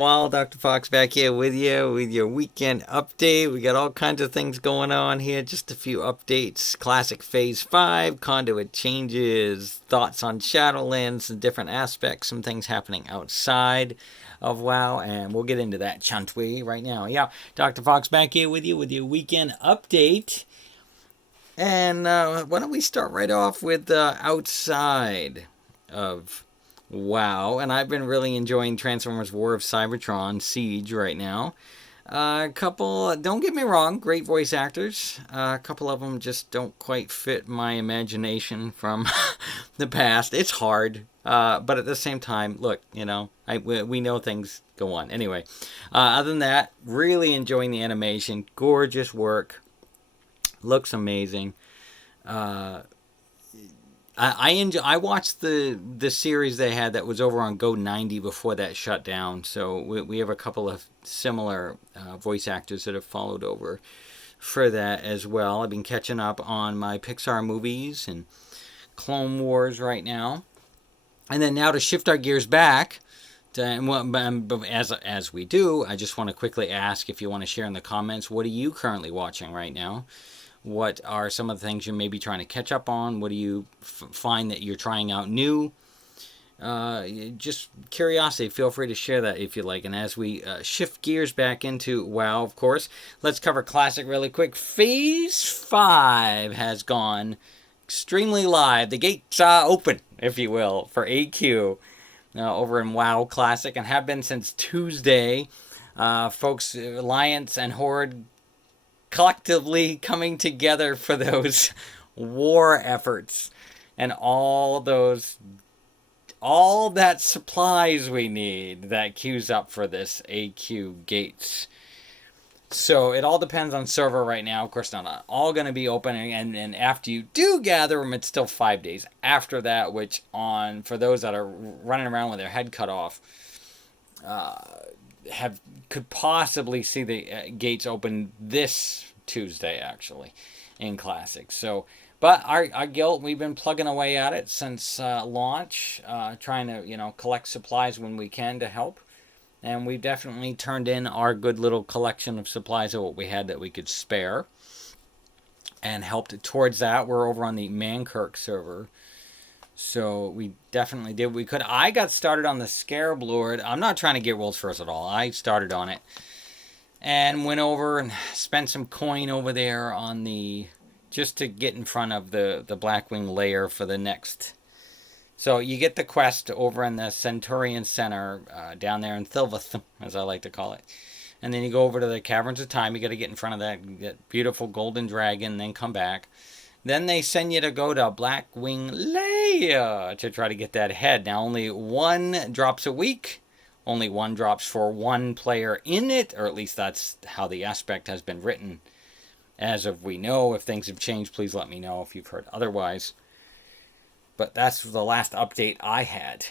Well, Dr. Fox back here with you with your weekend update. We got all kinds of things going on here. Just a few updates. Classic Phase 5, conduit changes, thoughts on Shadowlands and different aspects, some things happening outside of WoW, and we'll get into that chuntwy right now. Yeah, Dr. Fox back here with you with your weekend update. And why don't we start right off with outside of WoW? And I've been really enjoying Transformers War of Cybertron Siege right now. A couple, don't get me wrong, great voice actors. A couple of them just don't quite fit my imagination from the past. It's hard, but at the same time, look, we know things go on. Anyway, other than that, really enjoying the animation. Gorgeous work. Looks amazing. Uh, I watched the series they had that was over on Go 90 before that shut down. So we have a couple of similar voice actors that have followed over for that as well. I've been catching up on my Pixar movies and Clone Wars right now, and then now to shift our gears back. As we do, I just want to quickly ask if you want to share in the comments, what are you currently watching right now? What are some of the things you may be trying to catch up on? What do you find that you're trying out new? Just curiosity. Feel free to share that if you like. And as we shift gears back into WoW, of course, let's cover Classic really quick. Phase 5 has gone extremely live. The gates are open, if you will, for AQ over in WoW Classic and have been since Tuesday. Folks, Alliance and Horde collectively coming together for those war efforts and all that supplies we need that queues up for this AQ gates. So it all depends on server right now. Of course, not all going to be open, and after you do gather them, it's still 5 days after that, which for those that are running around with their head cut off, could possibly see the gates open this Tuesday actually in Classic. So, but our guild, we've been plugging away at it since launch, trying to collect supplies when we can to help, and we've definitely turned in our good little collection of supplies of what we had that we could spare, and helped towards that. We're over on the Mankirk server. So we definitely did what we could. I got started on the Scarab Lord. I'm not trying to get world's first at all. I started on it and went over and spent some coin over there on just to get in front of the Blackwing layer for the next. So you get the quest over in the Centurion Center down there in Thilvath, as I like to call it. And then you go over to the Caverns of Time. You got to get in front of that beautiful golden dragon and then come back. Then they send you to go to Blackwing Layer to try to get that head. Now, only one drops a week. Only one drops for one player in it, or at least that's how the aspect has been written. As of we know, if things have changed, please let me know if you've heard otherwise. But that's the last update I had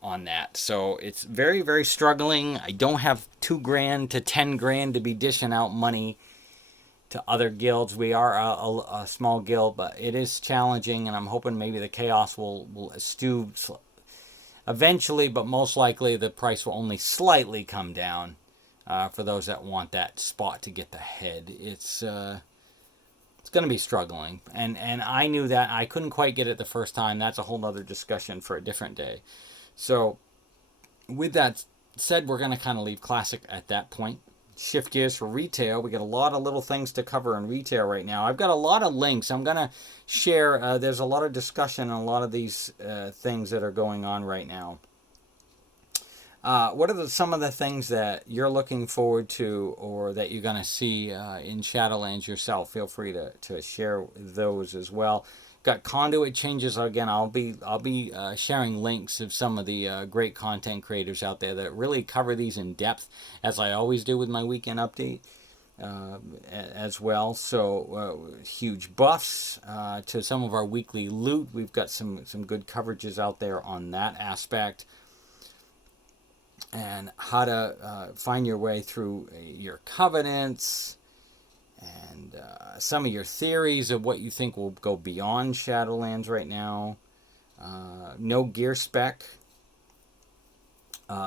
on that. So it's very, very struggling. I don't have $2,000 to $10,000 to be dishing out money to other guilds. We are a small guild, but it is challenging, and I'm hoping maybe the chaos will stew eventually, but most likely the price will only slightly come down for those that want that spot to get the head. It's going to be struggling, and I knew that. I couldn't quite get it the first time. That's a whole other discussion for a different day. So with that said, we're going to kind of leave Classic at that point. Shift gears for retail. We got a lot of little things to cover in retail right now. I've got a lot of links. I'm going to share. There's a lot of discussion on a lot of these things that are going on right now. What are some of the things that you're looking forward to or that you're going to see in Shadowlands yourself? Feel free to share those as well. Got conduit changes again. I'll be sharing links of some of the great content creators out there that really cover these in depth, as I always do with my weekend update as well. So huge buffs to some of our weekly loot. We've got some good coverages out there on that aspect, and how to find your way through your covenants, and some of your theories of what you think will go beyond Shadowlands right now. No gear spec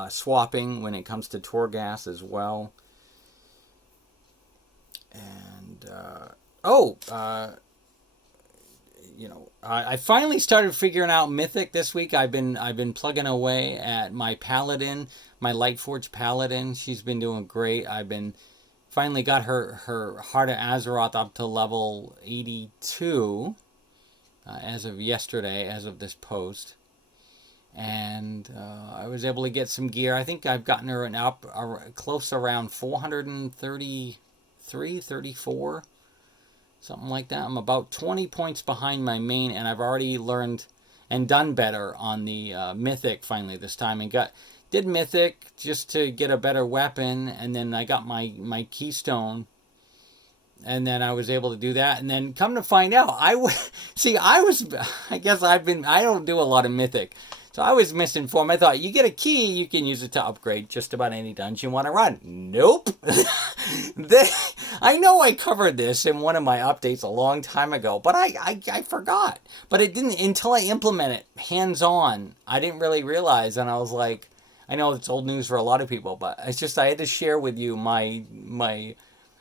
swapping when it comes to Torghast as well. And I finally started figuring out Mythic this week. I've been plugging away at my Paladin, my Lightforge Paladin. She's been doing great. I've been finally got her Heart of Azeroth up to level 82 as of yesterday, as of this post. And I was able to get some gear. I think I've gotten her up close around 433, 34, something like that. I'm about 20 points behind my main, and I've already learned and done better on the Mythic finally this time. And did Mythic just to get a better weapon, and then I got my Keystone. And then I was able to do that, and then come to find out, I don't do a lot of Mythic. So I was misinformed. I thought, you get a key, you can use it to upgrade just about any dungeon you want to run. Nope. I know I covered this in one of my updates a long time ago, but I forgot. But it didn't, until I implement it hands-on, I didn't really realize, and I was like, I know it's old news for a lot of people, but it's just I had to share with you my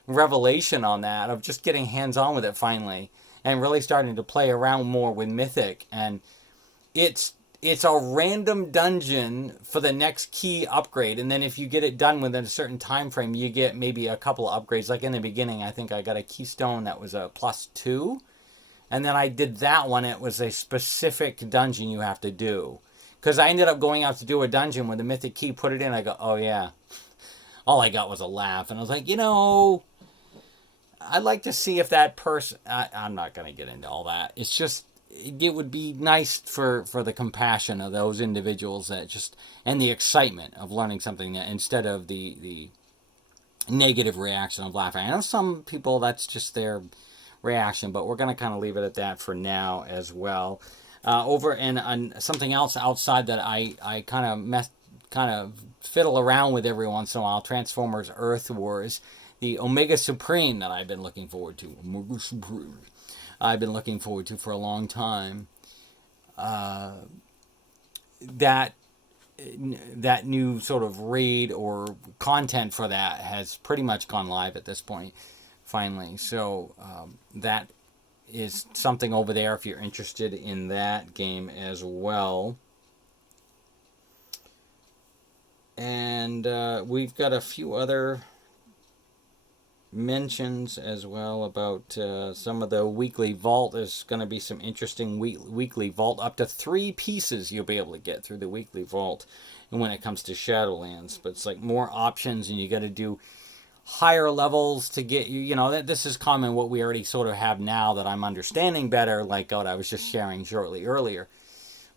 revelation on that, of just getting hands-on with it finally, and really starting to play around more with Mythic. And it's a random dungeon for the next key upgrade, and then if you get it done within a certain time frame, you get maybe a couple of upgrades. Like in the beginning, I think I got a Keystone that was a +2, and then I did that one. It was a specific dungeon you have to do, because I ended up going out to do a dungeon with the Mythic key, put it in, I go, oh yeah, all I got was a laugh. And I was like, I'd like to see if that person, I'm not going to get into all that. It's just, it would be nice for the compassion of those individuals that just, and the excitement of learning something, that instead of the negative reaction of laughing. I know some people, that's just their reaction, but we're going to kind of leave it at that for now as well. Over and on something else outside that I kind of fiddle around with every once in a while, Transformers Earth Wars, the Omega Supreme that I've been looking forward to. Omega Supreme. I've been looking forward to for a long time. That new sort of raid or content for that has pretty much gone live at this point, finally. So that is something over there if you're interested in that game as well. And we've got a few other mentions as well about some of the weekly vault. There's going to be some interesting weekly vault. Up to 3 pieces you'll be able to get through the weekly vault. And when it comes to Shadowlands, but it's like more options, and you got to do higher levels to get this is common what we already sort of have now that I'm understanding better, like what I was just sharing shortly earlier.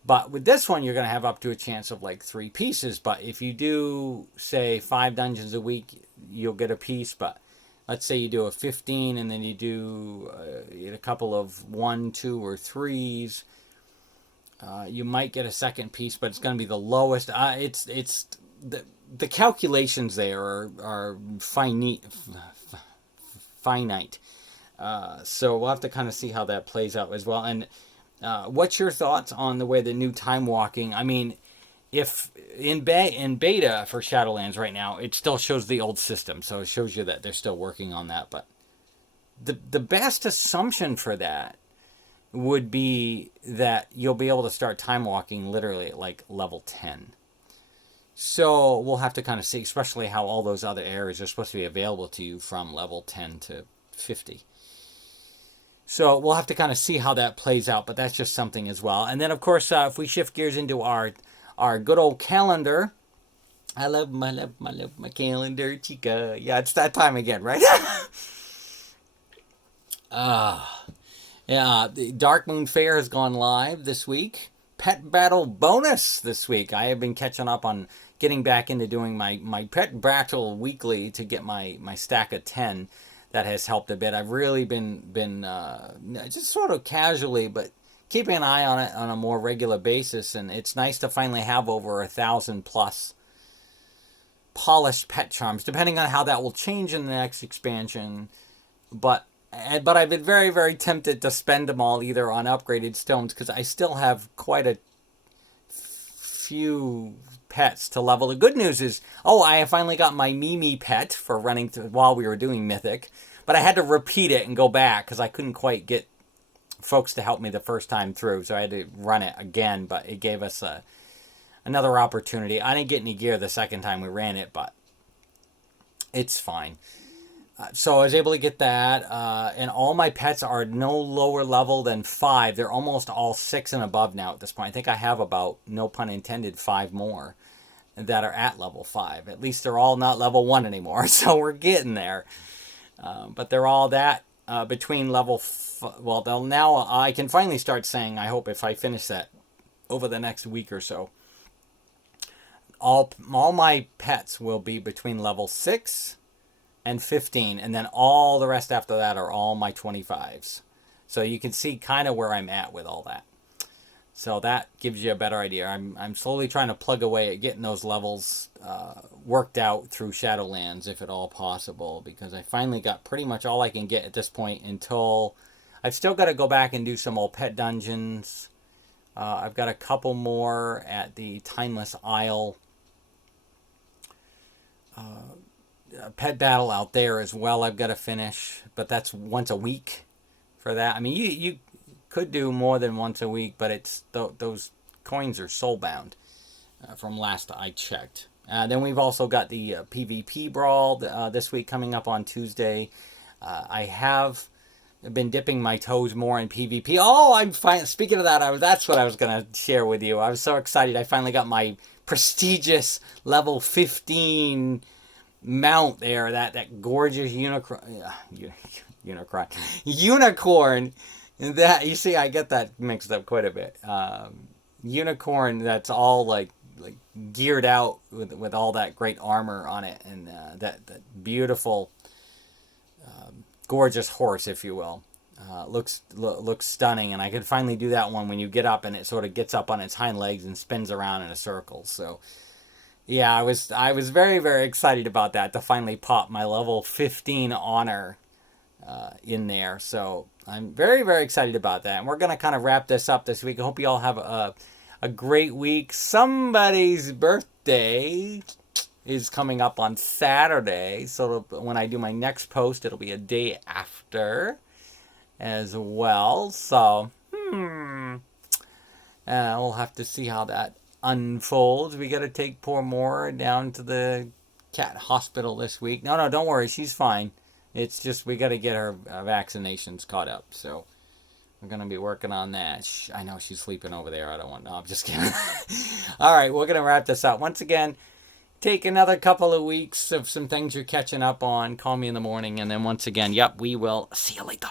But with this one, you're going to have up to a chance of like 3 pieces. But if you do, say, 5 dungeons a week, you'll get a piece. But let's say you do a 15, and then you do a couple of 1, 2, or 3s. You might get a second piece, but it's going to be the lowest. It's the calculations there are finite. So we'll have to kind of see how that plays out as well. And what's your thoughts on the way the new time walking? I mean, if in beta for Shadowlands right now, it still shows the old system, so it shows you that they're still working on that. But the best assumption for that would be that you'll be able to start time walking literally at like level 10. So we'll have to kind of see, especially how all those other areas are supposed to be available to you from level 10 to 50. So we'll have to kind of see how that plays out, but that's just something as well. And then, of course, if we shift gears into our good old calendar, I love my calendar, chica. Yeah, it's that time again, right? Yeah, the Dark Moon Fair has gone live this week. Pet Battle bonus this week. I have been catching up on getting back into doing my Pet Battle weekly to get my stack of 10. That has helped a bit. I've really been just sort of casually, but keeping an eye on it on a more regular basis. And it's nice to finally have over 1,000 plus polished pet charms, depending on how that will change in the next expansion. But I've been very, very tempted to spend them all either on upgraded stones, because I still have quite a few pets to level. The good news is, I finally got my Mimi pet for running through while we were doing Mythic. But I had to repeat it and go back because I couldn't quite get folks to help me the first time through. So I had to run it again, but it gave us another opportunity. I didn't get any gear the second time we ran it, but it's fine. So I was able to get that, and all my pets are no lower level than 5. They're almost all 6 and above now at this point. I think I have about, no pun intended, 5 more that are at level 5. At least they're all not level 1 anymore, so we're getting there. But they're all that between level... Well, now I can finally start saying, I hope if I finish that over the next week or so, all my pets will be between level 6 and 15, and then all the rest after that are all my 25s. So you can see kind of where I'm at with all that. So that gives you a better idea. I'm slowly trying to plug away at getting those levels worked out through Shadowlands, if at all possible, because I finally got pretty much all I can get at this point until... I've still got to go back and do some old pet dungeons. I've got a couple more at the Timeless Isle pet battle out there as well I've got to finish, but that's once a week for that. I mean, you could do more than once a week, but it's those coins are soulbound from last I checked. Then we've also got the PvP Brawl this week coming up on Tuesday. I have been dipping my toes more in PvP. Oh, I'm fine. Speaking of that, that's what I was going to share with you. I was so excited. I finally got my prestigious level 15 mount there. That gorgeous unicorn. That, you see, I get that mixed up quite a bit. Unicorn that's all like geared out with all that great armor on it, and that beautiful gorgeous horse, if you will. Looks stunning, and I could finally do that one when you get up and it sort of gets up on its hind legs and spins around in a circle. So yeah, I was very, very excited about that, to finally pop my level 15 honor in there. So I'm very, very excited about that, and we're going to kind of wrap this up this week. I hope you all have a great week. Somebody's birthday is coming up on Saturday, so when I do my next post, it'll be a day after as well. So, we'll have to see how that unfolds. We got to take poor Mora down to the cat hospital this week. No, don't worry, she's fine. It's just we got to get her vaccinations caught up, so we're going to be working on that. I know she's sleeping over there. No, I'm just kidding. All right, we're going to wrap this up. Once again, take another couple of weeks of some things you're catching up on. Call me in the morning. And then once again, we will see you later.